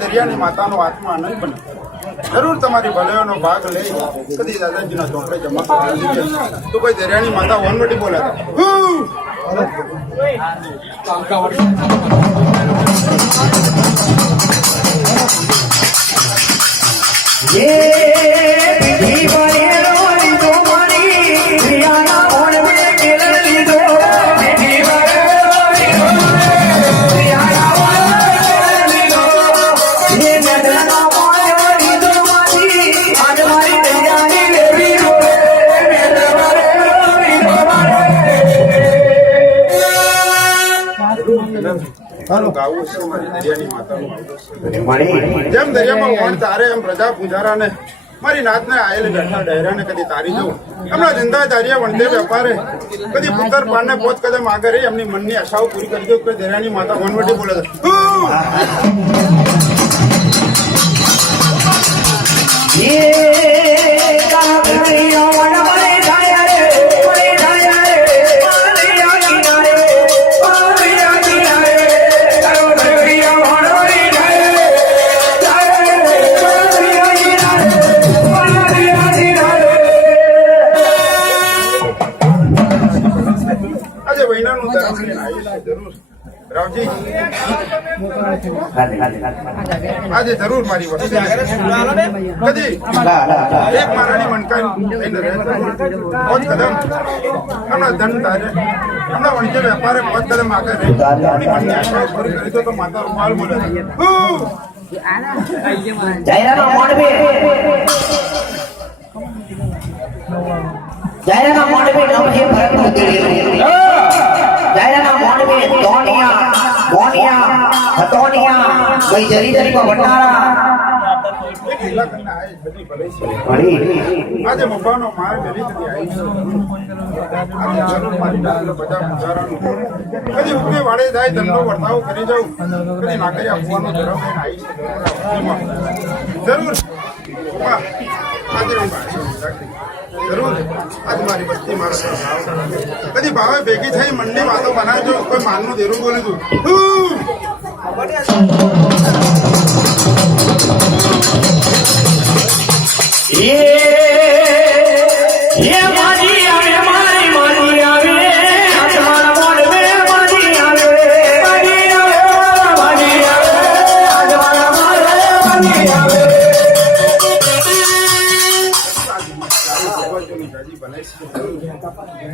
દરિયાની માતાનો આત્મા આનંદ બને જરૂર તમારી ભલાઈનો ભાગ લઈ કદી દાદાજીના ચોપડે જમા કરી તો કોઈ દરિયાની માતા વનવટી બોલાતા જેમ દરિયામાં વણ તારે એમ પ્રજા પૂજારાને મારી નાતને આયેલી બેઠા ડહેરાને કદી તારી જવું હમણાં ધંધા ચાર્યા વણતે વેપારે કદી પુત્ર પાનને પોત કદમ આગળ રહી એમની મનની આશાઓ પૂરી કરી દઉં કે દરિયાની માતા વનવટી બોલે આજે જરૂર મારી વસ્તુ કદી એક મારાની મનકાન પોચ કદમ હમણાં ધન તારે હમણાં વણકે વેપારે પોચ કદમ આગળ રહી આપણી મનની આશા પૂરી કરી તો માતા રૂમાલ બોલે જાયરાના મોડવે નવહે ભરત ઉતરી જાયરાના મોડવે તોનિયા મોનિયા હતોનિયા કોઈ જરી જરીમાં વટારા આજે મફાનો માર મેલી કદી આવી આજે જરૂર મારી ડાલો બધા પૂજારાનું કદી ઉપને વાડે જાય ધંધો વર્તાવ કરી જાઉં કદી ના કરી આપવાનો ધરમ લઈને આવી છે જરૂર જરૂર આજ મારી વસ્તી મારા કદી ભાવે ભેગી થઈ મંડી વાતો બનાવજો કોઈ માનનું દેરું બોલી દઉં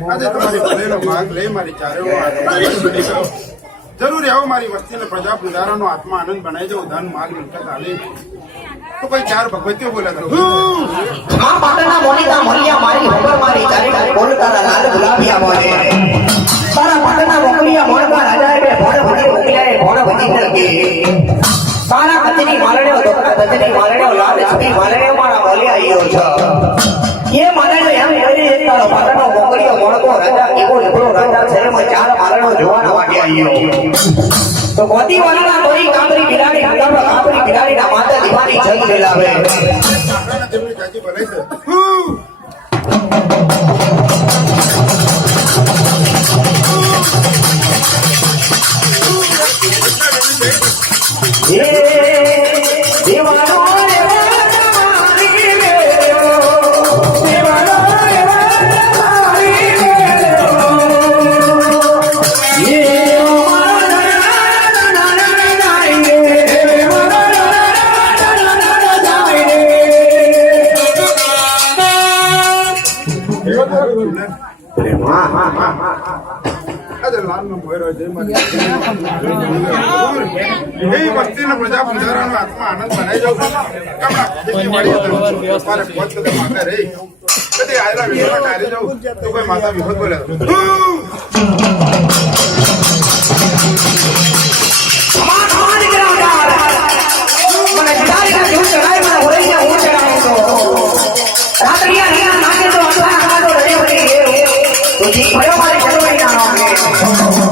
આજે તમારી ભલેનો ભાગ લઈ મારી ચારે જરૂર આવો મારી વસ્તીને પ્રજા પૂજારાનો આત્મા આનંદ બનાવી દઉં ધન માલ મિલકત હાલે તો કોઈ ચાર ભગવતીઓ બોલ્યા આ પાટણના મોનિકા મોલિયા મારી હોબર મારી ચારે બોલ તારા લાલ ગુલાબિયા મોને તારા પાટણના મોકલિયા મોણકા રાજાએ બે ભોણ ભજી મોકલ્યા ભોણ ભજી કે તારા કચની માલણ્યો દોકરા કચની માલણ્યો લાલ છબી માલણ્યો મારા મોલિયા ઈયો છે ये मालणो एम કરી એક તારો પાટણનો મોકલિયો મોણકો રાજા એવો લીબડો રાજા શહેરમાં ચાર માલણો જોવાના માટે આવ્યો તો ગોતી વાળાના કોરી કામરી બિલાડી હંગામા કામરી બિલાડીના માતા દીવાની જઈ રેલાવે તેમની જાજી ભલે છે દેવાનો આજે લાલનો ભોયરો જય મારી એ વસ્તીના પ્રજા પૂજારાનો આત્મા આનંદ બનાવી જાવ કમરા ખેતીવાડી મારે પહોંચ કદમ માતા રહી કદી આયલા વિડીયોમાં ડારી જાઉં તો કોઈ માતા વિહોત બોલે રાત્રિયા નાખે તો અઠવા નાખો રે રે તો જી ભયો મારે ચડવાઈ ના આવે